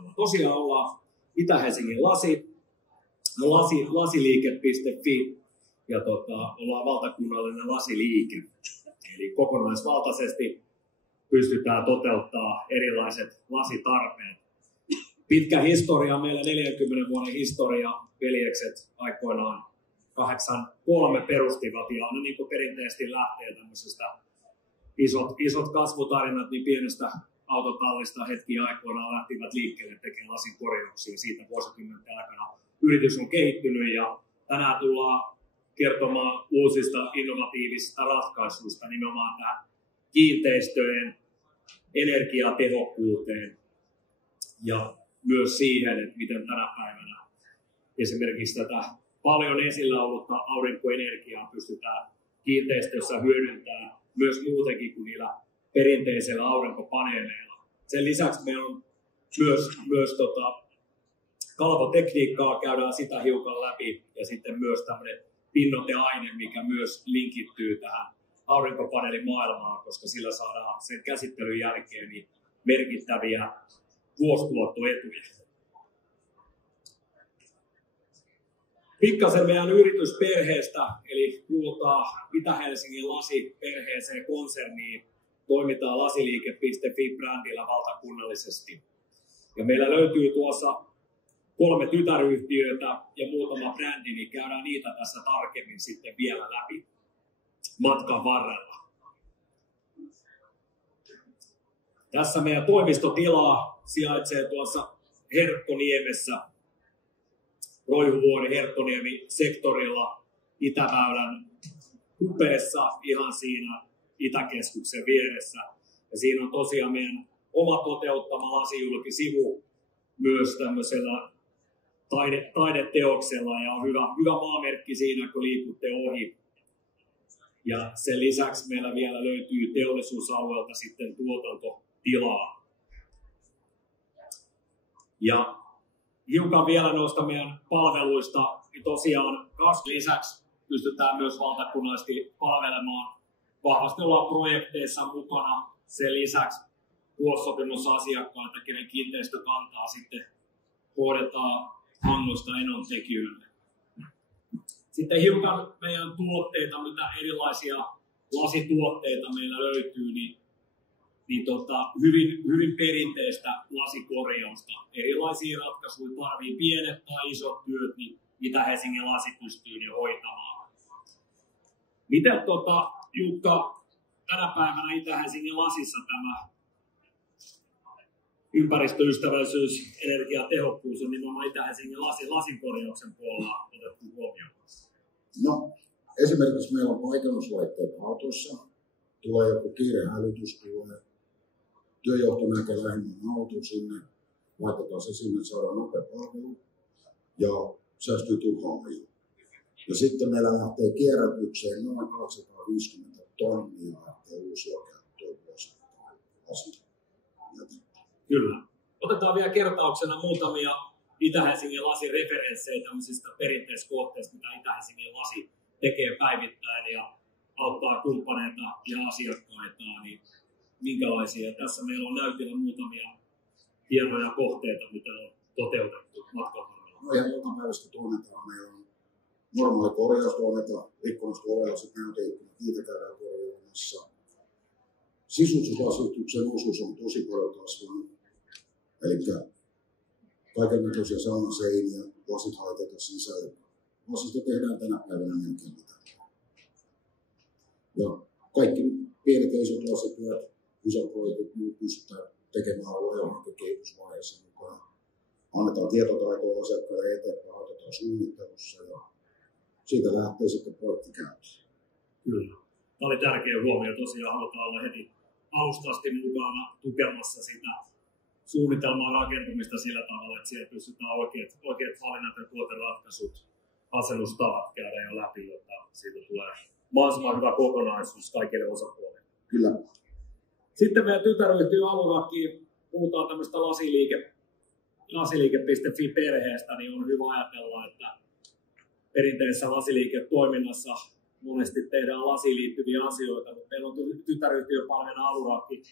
matkalla. Tosiaan ollaan Itä-Helsingin lasiliike.fi ja ollaan valtakunnallinen lasiliike. Eli kokonaisvaltaisesti pystytään toteuttaa erilaiset lasitarpeet. Pitkä historia, meillä 40 vuoden historia, veljekset aikoinaan 83 perustivat ja aina niin kuin perinteisesti lähtee tämmöisestä isot kasvutarinat, niin pienestä autotallista hetki aikoinaan lähtivät liikkeelle tekemään lasin korjauksia. Siitä vuosikymmenten aikana yritys on kehittynyt ja tänään tullaan kertomaan uusista innovatiivisista ratkaisuista nimenomaan tähän kiinteistöjen energiatehokkuuteen ja myös siihen, että miten tänä päivänä esimerkiksi tätä paljon esillä ollutta aurinkoenergiaa pystytään kiinteistössä hyödyntämään myös muutenkin kuin niillä perinteisillä aurinkopaneeleilla. Sen lisäksi meillä on myös kalvotekniikkaa, käydään sitä hiukan läpi ja sitten myös tämmöinen pinnoiteaine, mikä myös linkittyy tähän aurinkopaneelimaailmaan, koska sillä saadaan sen käsittelyn jälkeen niin merkittäviä vuosituottoetuja. Pikkasen meidän yritysperheestä, eli kuulutaan Itä-Helsingin lasiperheeseen konserniin, toimitaan lasiliike.fi-brändillä valtakunnallisesti. Ja meillä löytyy tuossa 3 tytäryhtiötä ja muutama brändi, niin käydään niitä tässä tarkemmin sitten vielä läpi matkan varrella. Tässä meidän toimistotila sijaitsee tuossa Herttoniemessä, Roihuvuori-Herttoniemi-sektorilla Itäväylän kupeessa ihan siinä Itäkeskuksen vieressä. Ja siinä on tosiaan meidän oma toteuttama lasijulkisivu myös tämmöisellä taideteoksella ja on hyvä maamerkki siinä, kun liikutte ohi. Ja sen lisäksi meillä vielä löytyy teollisuusalueelta sitten tuotantotilaa. Ja hiukan vielä noista meidän palveluista, niin tosiaan lisäksi pystytään myös valtakunnallisesti palvelemaan. Vahvasti ollaan projekteissa mukana. Sen lisäksi vuosisopimusasiakkaita, kenen kiinteistökantaa sitten hoidetaan hangosta enontekijöille. Sitten hiukan meidän tuotteita, mitä erilaisia lasituotteita meillä löytyy, niin hyvin perinteistä lasikorjausta. Erilaisia ratkaisuja tarvii pienet tai isot työt, niin mitä Helsingin lasi pystyy ne hoitamaan. Miten Jukka, tänä päivänä Itä-Helsingin lasissa tämä ympäristöystävällisyys, energiatehokkuus on nimenomaan Itä-Helsingin lasinkorjauksen puolella otettu huomioon? No, esimerkiksi meillä on paikannuslaitteet autossa, tulee joku kiirehälytys, tulee työjohto näkee lähimmän auton sinne, laitetaan se sinne, saadaan nopea palvelu ja säästyy tuhoamia. Ja sitten meillä lähtee kierrätykseen noin 250 tonnia lähtee uusia käyttöön vuosittain. Kyllä. Otetaan vielä kertauksena muutamia Itä-Helsingin lasireferenssejä tämmöisistä perinteiskohteista, mitä Itä-Helsingin lasi tekee päivittäin ja auttaa kumppaneita ja asiakkaitaan. Niin minkälaisia? Tässä meillä on näytillä muutamia hienoja kohteita, mitä on toteutettu matkan varrella. No ihan jokapäiväistä toimintaa. Meillä on normaali korjaustoiminta, ikkunaskorjaukset, näyteikkunat, niitä käydään korjaamassa. Sisustuslasityksen osuus on tosi paljon kasvanut. Eli kaikennäköisiä saunaseiniä, lasit laitetaan sisään. Lasista tehdään tänä päivänä melkein mitään. Ja kaikki pienet ja isot lasityöt, isot projektit, pystytään tekemään ohjelmakehitysvaiheessa mukaan. Annetaan tietotaitoa asiakkaille eteenpäin, autetaan suunnittelussa ja siitä lähtee sitten projekti käyntiin. Kyllä. Tämä oli tärkeä huomio. Tosiaan halutaan olla heti alusta asti mukana tukemassa sitä suunnitelmaa rakentumista sillä tavalla, että siellä pystytään oikeat valinnat ja tuoteratkaisut, asennustavat käydä jo läpi, jotta siitä tulee mahdollisimman hyvä kokonaisuus kaikille osapuolille. Kyllä. Sitten meidän tytäryhtiö Aluraki, puhutaan tämmöistä lasiliike.fi-perheestä, niin on hyvä ajatella, että perinteisessä lasiliiketoiminnassa monesti tehdään lasiin liittyviä asioita, mutta meillä on tytäryhtiö palvena Aluraki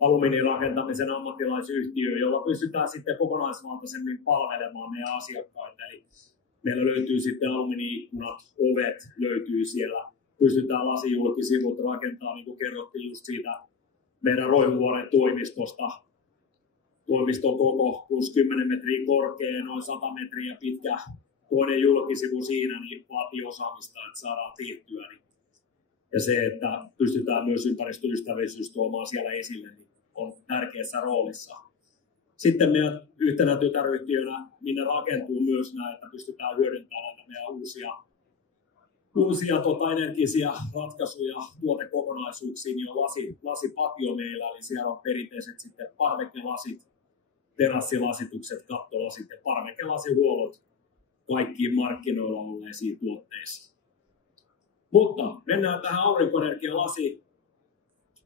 alumiinirakentamisen ammattilaisyhtiö, jolla pystytään sitten kokonaisvaltaisemmin palvelemaan meidän asiakkaita. Eli meillä löytyy sitten alumiiniikkunat, ovet löytyy siellä. Pystytään lasijulkisivut rakentamaan, niin kuin kerrottiin just siitä meidän Roihuvuoren toimistosta. Toimiston koko 60 metriä korkea, noin 100 metriä pitkä. Toinen julkisivu siinä niin vaatii osaamista, että saadaan tehtyä. Ja se, että pystytään myös ympäristöystävällisyys tuomaan siellä esille, niin on tärkeässä roolissa. Sitten meidän yhtenä tytäryhtiönä, minne rakentuu myös näin, että pystytään hyödyntämään näitä meidän uusia energisiä ratkaisuja tuotekokonaisuuksiin, niin on lasipatio meillä, eli siellä on perinteiset sitten parvekelasit, terassilasitukset, kattolasit ja parvekelasihuollot kaikkiin markkinoilla olleisiin tuotteisiin. Mutta mennään tähän aurinkoenergialasi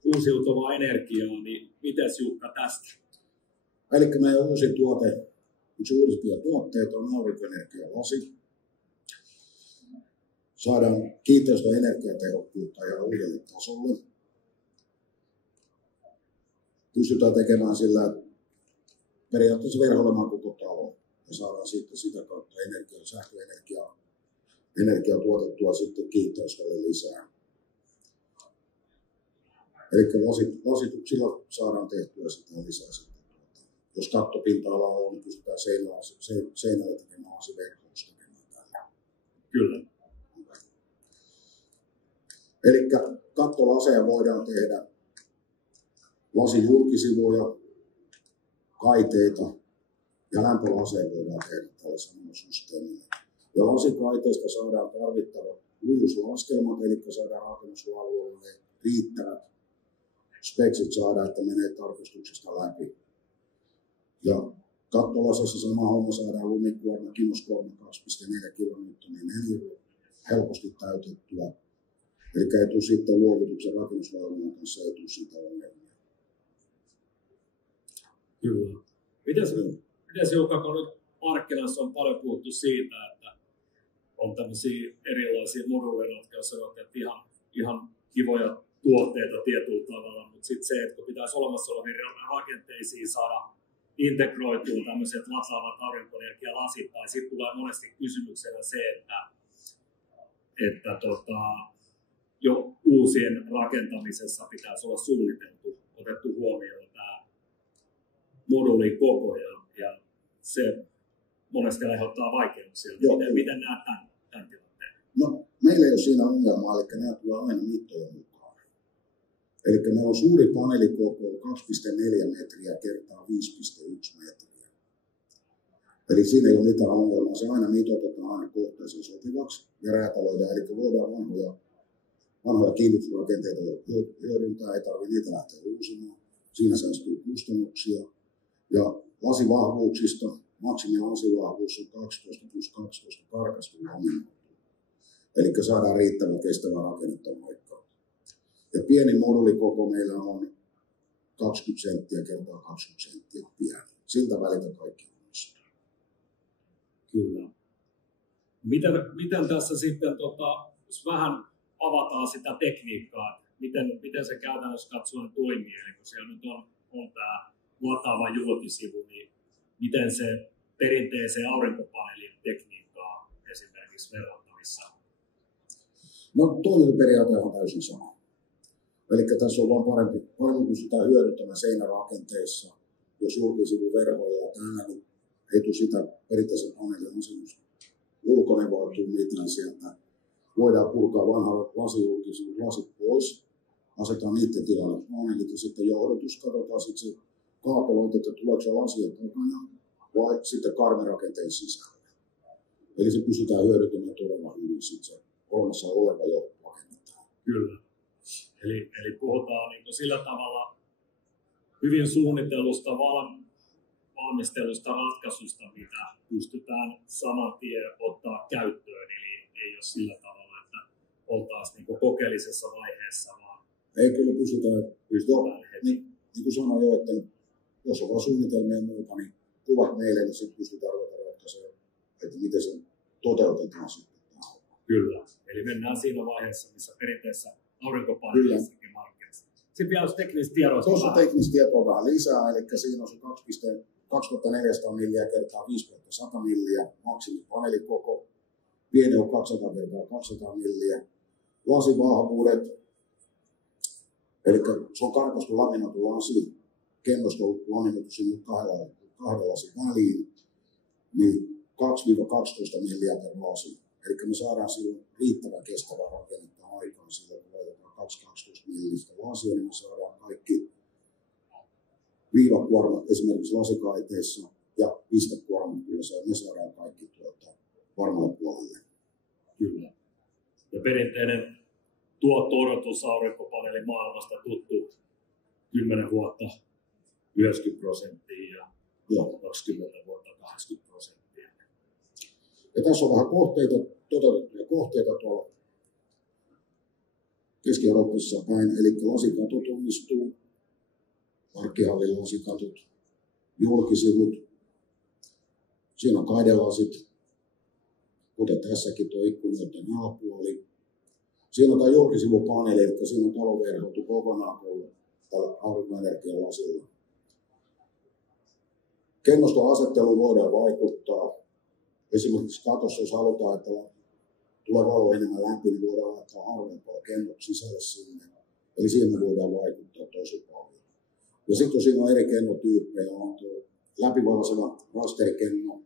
uusiutuvaa energiaa, niin mites Jukka tästä? Eli meidän uusi tuote, yksi uusimpia tuotteita on aurinkoenergialasi. Saadaan kiinteistön energiatehokkuutta ja uudelle tasolle. Pystytään tekemään sillä periaatteessa verhoilemaan koko talo ja saadaan sitten sitä kautta sähköenergiaa tuotettua sitten kiinteistölle lisää. Eli lasituksilla saadaan tehtyä sitten lisää. Jos kattopinta-ala on, niin pystytään seinälle tekemään lasiverkkoista tekemään tällä. Kyllä. Eli kattolaseja voidaan tehdä lasijulkisivuja, kaiteita ja lämpölaseja voidaan tehdä tällä samalla systeemillä. Ja lasikaiteista saadaan tarvittavat lujuuslaskelmat, eli saadaan rakennusalueelle riittävät speksit saada, että menee tarkastuksesta läpi. Ja kattolasessa sama homma saadaan lumikuorma, kinoskuorma 2,4 kN helposti täytettyä. Eli ei tule sitten luovutuksen rakennusvalvonnan kanssa, ei tule sitä ongelmia. Kyllä. Miten se Jukka, kun nyt markkinassa on paljon puhuttu siitä, että on tämmöisiä erilaisia moduuliratkaisuja, että ihan kivoja tuotteita tietyllä tavalla, mutta sitten se, että kun pitäisi olemassa oleviin rakenteisiin saada integroitua tämmöiset lataavat aurinkoenergialasit, tai sitten tulee monesti kysymyksenä se, että jo uusien rakentamisessa pitäisi olla suunniteltu, otettu huomioon tämä moduulin koko, ja se monesti aiheuttaa vaikeuksia. Miten näet tämän tilanteen? No, meillä ei ole siinä ongelmaa, eli nämä tulee aina mittojen mukaan. Eli meillä on suuri paneelikoko 2,4 metriä kertaa 5,1 metriä. Eli siinä ei ole mitään ongelmaa, se aina mitoitetaan aina kohteeseen sopivaksi ja räätälöidään, eli voidaan vanhoja kiinnitysrakenteita hyödyntää, ei tarvitse niitä lähteä uusimaan. Siinä säästyy kustannuksia. Ja lasivahvuuksista maksimilasivahvuus on 12 plus 12 tarkastelua. Eli saadaan riittävän kestävä rakennetta paikkaan. Ja pieni moduulikoko meillä on 20 senttiä kertaa 20 senttiä pieni. Siltä välitä kaikki onnistuu. Kyllä. Miten tässä sitten, jos vähän avataan sitä tekniikkaa, miten se käytännössä katsoen toimii, eli kun siellä nyt on tämä lataava julkisivu, niin miten se perinteiseen aurinkopaneelin tekniikkaa esimerkiksi verrattavissa? No toimintaperiaate on täysin sama. Eli tässä on vaan paremmin pystytään hyödyntämään seinärakenteissa, jos julkisivuverhoja täällä, niin ei tule sitä perinteisen paneelin asennusta. Ulkoinen voi tulla mitään sieltä. Voidaan purkaa vanhaa lasijulkisivun lasit pois, asetetaan niiden tilalle paneelit ja sitten johdatus, katsotaan sitten se kaapelointi, että tuleeko se lasien takana vai sitten karmirakenteen sisällä. Eli se pystytään hyödyntämään todella hyvin, sitten se olemassa oleva jo rakennetaan. Kyllä. Eli puhutaan niin sillä tavalla hyvin suunnitellusta valmistelusta ratkaisusta, mitä pystytään saman tien ottaa käyttöön. Eli ei ole sillä tavalla, että oltaisiin niin kokeellisessa vaiheessa, vaan ei kyllä pystytään niin kuin sanoin jo, että jos on vaan suunnitelmia ja muuta, niin kuvat meille, niin sitten pystytään ruveta ratkaisemaan, että miten se toteutetaan sitten. Kyllä. Eli mennään siinä vaiheessa, missä perinteisessä aurinkopaneelissakin markkinassa. Sitten vielä olisi teknistä tietoa. Tuossa teknistä tietoa vähän lisää, eli siinä on se 2400 milliä kertaa 5100 milliä, maksimipaneelikoko, pieni on 200 kertaa 200 milliä, lasivahvuudet, eli se on karkostu laminoitu lasi, kennosto on laminoitu sinne kahden lasin väliin, niin 2-12 milliä per lasi. Eli me saadaan silloin riittävän kestävää rakennetta aikaan silloin, kun laitetaan 2-12 millistä lasia, niin me saadaan kaikki viivakuormat esimerkiksi lasikaiteissa ja pistekuormat, kyllä me saadaan kaikki varmalle puolelle. Kyllä. Ja perinteinen tuotto-odotus aurinkopaneelin maailmasta tuttu 10 vuotta 90% ja 20 vuotta 80%. Ja tässä on vähän toteutettuja kohteita tuolla Keski-Euroopassa päin, eli lasikatut onnistuu, parkkihallin lasikatut, julkisivut, siinä on kaidelasit, kuten tässäkin tuo ikkunoiden alapuoli. Siinä on tämä julkisivupaneeli, eli siinä on talo verhottu kokonaan tällä aurinkoenergian lasilla. Kennoston asetteluun voidaan vaikuttaa. Esimerkiksi katossa, jos halutaan, että tulee valo enemmän läpi, niin voidaan laittaa harvempaa kennot sisälle sinne. Eli siihen me voidaan vaikuttaa tosi paljon. Ja sitten siinä on eri kennotyyppejä. On läpivalaiseva rasterkenno.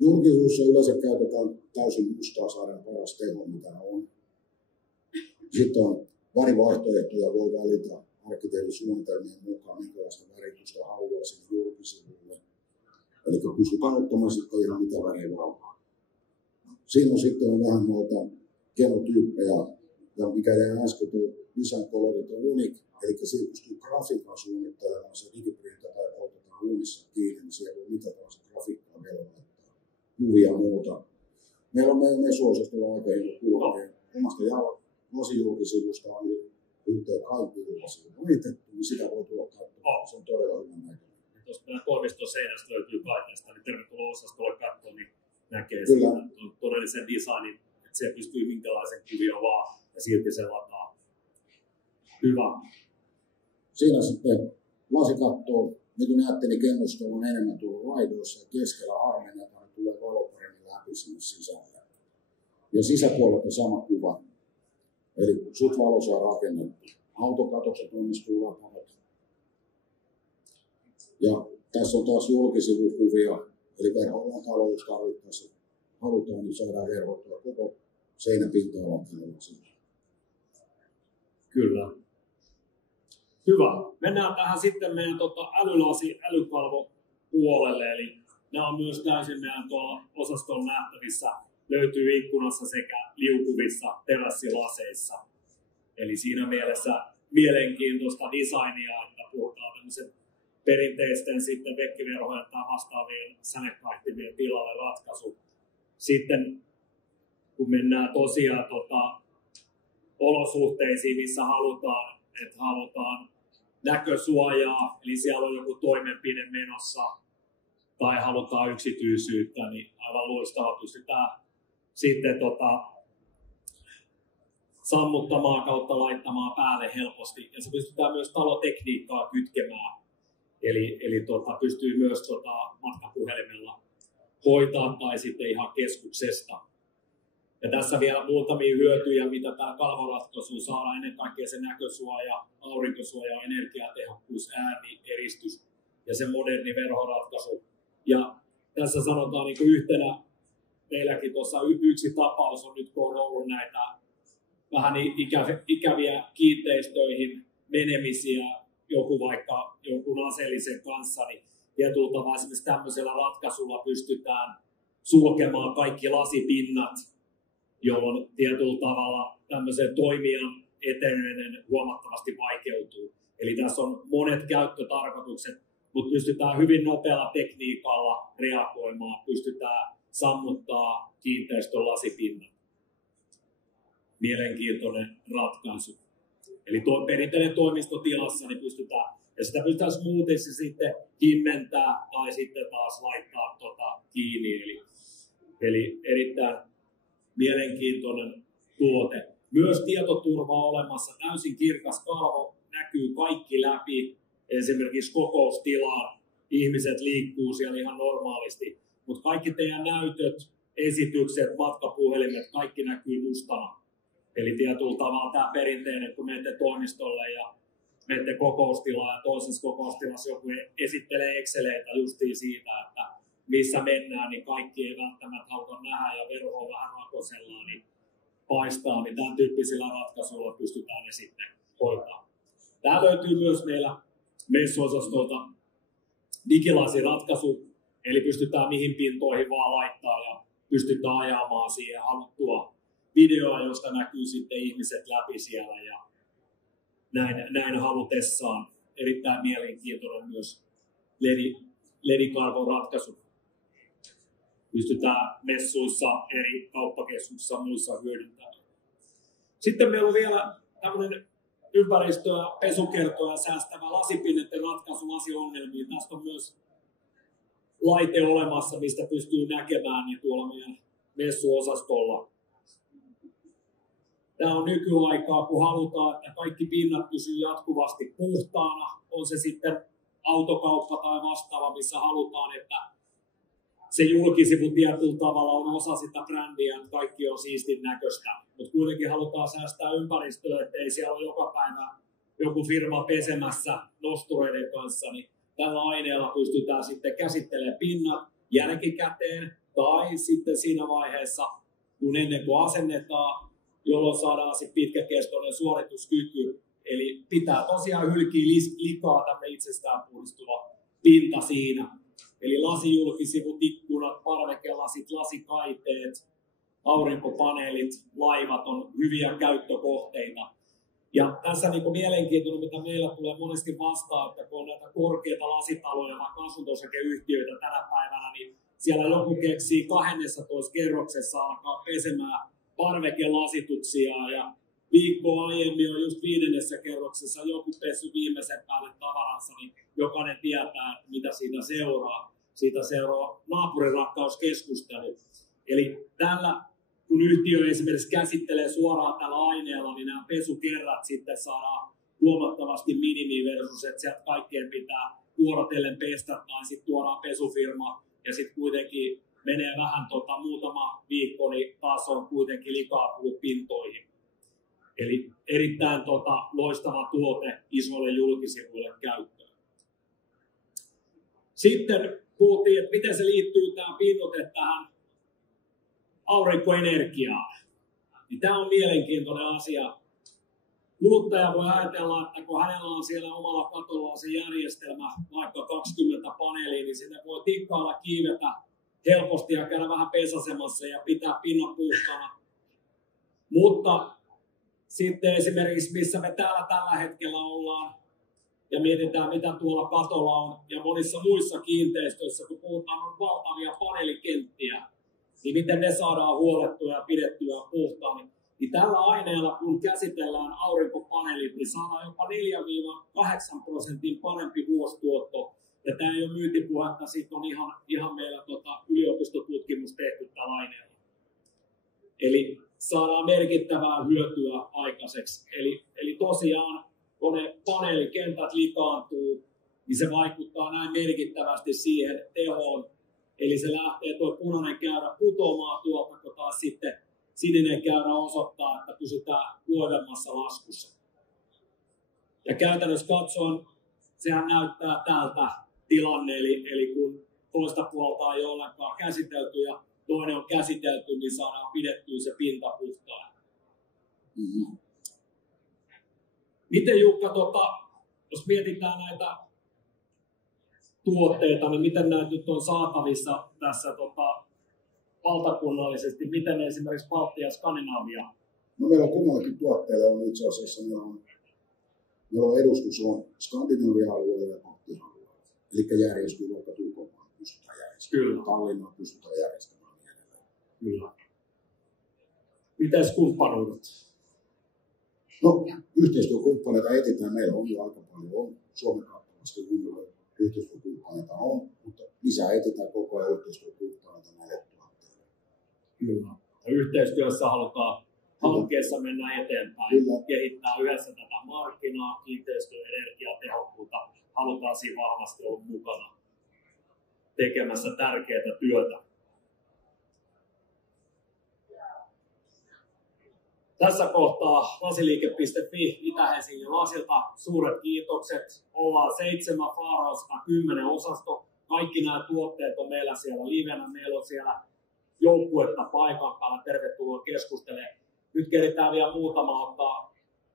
Julkisuudessa yleensä käytetään täysin mustaa saadaan paras teho, mitä on. Sitten on värivaihtoehtoja, voi valita arkkitehdin suunnitelmien mukaan, minkälaista väritystä haluaa sinne julkisivuille. Eli pystyy kannattamaan sitten ihan mitä väriä vaan. Siinä on sitten vähän noita kenotyyppejä, ja mikä jäi äsken tuo Design Colorit on Unique, eli siinä pystyy grafiikan suunnittelemaan, se digiprinta tai otetaan uunissa kiinni, niin siellä voi mitä tahansa grafiikkaa vielä laittaa, kuvia ja muuta. Meillä on meidän suosittelua aika hyvä kulkea. Omasta lasijulkisivusta on yhteen kaikkiin lasiin valitettu, niin sitä voi tulla katsomaan. Se on todella hyvä näköinen. Tuosta meidän toimiston seinästä löytyy kaiteesta, niin tervetuloa osastolle katsomaan, niin näkee todellisen designin, että se pystyy minkälaisen kuvion vaan ja silti se lataa. Hyvä. Siinä sitten lasikatto, niin kuin näette, niin kennosto on enemmän tullut laidoissa ja keskellä harmennetaan, niin tulee valo paremmin läpi sinne sisälle. Ja sisäpuolelta sama kuva. Eli sut valosaa rakennettu. Autokatokset onnistuu latavat. Ja tässä on taas julkisivukuvia, eli verhoillaan talo, jos tarvittaisiin. Halutaan, niin saadaan verhottua koko seinäpinta-alan. Kyllä. Hyvä. Mennään tähän sitten meidän älykalvopuolelle. Eli nämä on myös täysin meidän tuolla osaston nähtävissä. Löytyy ikkunassa sekä liukuvissa terassilaseissa. Eli siinä mielessä mielenkiintoista designia, että puhutaan tämmöisen perinteisten sitten vekkiverhojen tai vastaavien sänekaihtimien tilalle ratkaisu. Sitten kun mennään tosiaan olosuhteisiin, missä halutaan näkösuojaa, eli siellä on joku toimenpide menossa, tai halutaan yksityisyyttä, niin aivan loistavaa pystytään sitten sammuttamaan kautta laittamaan päälle helposti. Ja se pystytään myös talotekniikkaa kytkemään. Eli pystyy myös matkapuhelimella hoitaa tai sitten ihan keskuksesta. Ja tässä vielä muutamia hyötyjä, mitä tämä kalvoratkaisu saadaan, ennen kaikkea se näkösuoja, aurinkosuoja, energiatehokkuus, ääni, eristys ja se moderni verhoratkaisu. Ja tässä sanotaan niin kuin yhtenä, meilläkin tuossa yksi tapaus on nyt, kun on ollut näitä vähän ikäviä kiinteistöihin menemisiä, vaikka jonkun aseellisen kanssa, niin tietyllä tavalla esimerkiksi tämmöisellä ratkaisulla pystytään sulkemaan kaikki lasipinnat, jolloin tietyllä tavalla tämmöisen toimijan eteneminen huomattavasti vaikeutuu. Eli tässä on monet käyttötarkoitukset, mutta pystytään hyvin nopealla tekniikalla reagoimaan, pystytään sammuttaa kiinteistön lasipinnat. Mielenkiintoinen ratkaisu. Eli perinteinen toimistotilassa niin pystytään, ja sitä pystytään smoothissa sitten himmentää tai sitten taas laittaa kiinni. Eli erittäin mielenkiintoinen tuote. Myös tietoturva olemassa, täysin kirkas kalvo, näkyy kaikki läpi, esimerkiksi kokoustilaan, ihmiset liikkuu siellä ihan normaalisti, mutta kaikki teidän näytöt, esitykset, matkapuhelimet, kaikki näkyy mustana. Eli tietyllä tavalla tämä perinteinen, kun menette toimistolle ja menette kokoustilaan ja toisessa kokoustilassa joku esittelee Exceleitä justiin siitä, että missä mennään, niin kaikki ei välttämättä haluta nähdä ja verho on vähän rakosellaan, niin paistaa, niin tämän tyyppisillä ratkaisuilla pystytään ne sitten hoitamaan. Tämä löytyy myös meillä messuosastolta digilasiratkaisu, eli pystytään mihin pintoihin vaan laittaa ja pystytään ajamaan siihen haluttua videoa, josta näkyy sitten ihmiset läpi siellä ja näin halutessaan. Erittäin mielenkiintoinen myös LED-kalvon ratkaisu. Pystytään messuissa, eri kauppakeskuksissa ja muissa hyödyntämään. Sitten meillä on vielä tämmöinen ympäristöä, pesukertoja säästävä lasipinneiden ratkaisu lasiongelmiin. Tästä on myös laite olemassa, mistä pystyy näkemään niin tuolla meidän messuosastolla. Tämä on nykyaikaa, kun halutaan, että kaikki pinnat pysyy jatkuvasti puhtaana. On se sitten autokauppa tai vastaava, missä halutaan, että se julkisivu tietyllä tavalla on osa sitä brändiä, että kaikki on siistin näköistä. Mutta kuitenkin halutaan säästää ympäristöä, ettei siellä ole joka päivä joku firma pesemässä nostureiden kanssa. Niin tällä aineella pystytään sitten käsittelemään pinnat jälkikäteen tai sitten siinä vaiheessa, kun ennen kuin asennetaan, jolloin saadaan se pitkäkestoinen suorituskyky. Eli pitää tosiaan hylkiä likaa tämmöinen itsestään puhdistuva pinta siinä. Eli lasijulkisivut, ikkunat, parvekelasit, lasikaiteet, aurinkopaneelit, laivat on hyviä käyttökohteita. Ja tässä niin mielenkiintoinen, mitä meillä tulee monesti vastaan, että kun on näitä korkeita lasitaloja, vaikka asunto-osakeyhtiöitä tänä päivänä, niin siellä joku keksii 12 kerroksessa alkaa pesemään parvekelasituksia ja viikkoa aiemmin on just 5. kerroksessa joku pesy viimeisen päälle tavaransa, niin jokainen tietää, mitä siitä seuraa. Siitä seuraa naapurirakkauskeskustelu. Eli tällä, kun yhtiö esimerkiksi käsittelee suoraan tällä aineella, niin nämä pesukerrat sitten saadaan huomattavasti minimiin versus, että sieltä kaikkeen pitää vuorotellen pestä tai sitten tuodaan pesufirma ja sitten kuitenkin menee vähän muutama viikko, niin taas on kuitenkin likaa tullut pintoihin. Eli erittäin loistava tuote isoille julkisivuille käyttöön. Sitten puhuttiin, että miten se liittyy tämä pinnoite tähän aurinkoenergiaan. Niin tämä on mielenkiintoinen asia. Kuluttaja voi ajatella, että kun hänellä on siellä omalla katollaan se järjestelmä, vaikka 20 paneelia, niin sinne voi tikkailla, kiivetä helposti ja käydä vähän pesasemassa ja pitää pinnan puhtaana. Mutta sitten esimerkiksi, missä me täällä tällä hetkellä ollaan ja mietitään, mitä tuolla katolla on ja monissa muissa kiinteistöissä, kun puhutaan on valtavia paneelikenttiä, niin miten ne saadaan huolettua ja pidettyä puhtaana. Niin tällä aineella, kun käsitellään aurinkopaneelit, niin saadaan jopa 4-8% parempi vuosituotto. Ja tämä ei ole myyntipuhetta, siitä on ihan meillä yliopistotutkimus tehty tällä aineella. Eli saadaan merkittävää hyötyä aikaiseksi. Eli tosiaan, kun ne paneelikentät likaantuu, niin se vaikuttaa näin merkittävästi siihen tehoon. Eli se lähtee tuo punainen käyrä putoamaan tuolta, kun taas sitten sininen käyrä osoittaa, että pysytään luovemmassa laskussa. Ja käytännössä katsoen, sehän näyttää tältä tilanne, eli kun toista puolta ei ole ollenkaan käsitelty ja toinen on käsitelty, niin saadaan pidettyä se pinta puhtaan. Mm-hmm. Miten Jukka, jos mietitään näitä tuotteita, niin miten näitä nyt on saatavissa tässä valtakunnallisesti? Miten esimerkiksi Baltia ja Skandinavia? No meillä on kummallakin tuotteilla on itse asiassa, meillä on edustus on Skandinavian alueella ja Baltian alueella. Eli järjestyy vaikka Tukholmaan pystytään järjestämään. Tallinnaan pystytään järjestämään. Kyllä. Mites kumppanuudet? No, yhteistyökumppaneita etsitään. Meillä on jo aika paljon. Suomen kattavasti yhteistyökumppaneita on, mutta lisää etsitään koko ajan yhteistyökumppaneita näille tuotteille. Kyllä. Ja yhteistyössä halutaan hankkeessa mennään eteenpäin, kehittää yhdessä tätä markkinaa, kiinteistö- ja energiatehokkuutta. Halutaan siinä vahvasti olla mukana tekemässä tärkeää työtä. Tässä kohtaa lasiliike.fi Itä-Helsingin lasilta suuret kiitokset. Ollaan 7 Faarausta 10 osasto. Kaikki nämä tuotteet on meillä siellä livenä. Meillä on siellä joukkuetta paikan päällä. Tervetuloa keskustelemaan. Nyt keritään vielä muutama ottaa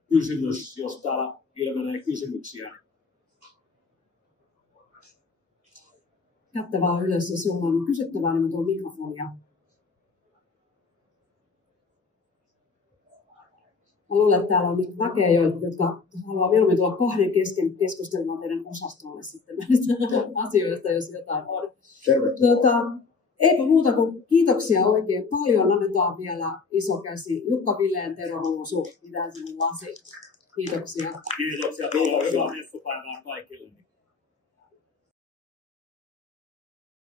kysymys, jos täällä ilmenee kysymyksiä. Kättä vaan ylös, jos jollain on kysyttävää, niin mä tuon mikrofonia. Mä luulen, että täällä on nyt väkeä, jotka haluaa mieluummin tulla kahden kesken keskustelemaan teidän osastolle sitten näistä asioista, jos jotain on. Eipä muuta kuin kiitoksia oikein paljon. Annetaan vielä iso käsi Jukka Vileen, Tero Ruusu, Itä-Helsingin lasi. Kiitoksia. Kiitoksia. Hyvää messupäivää kaikille.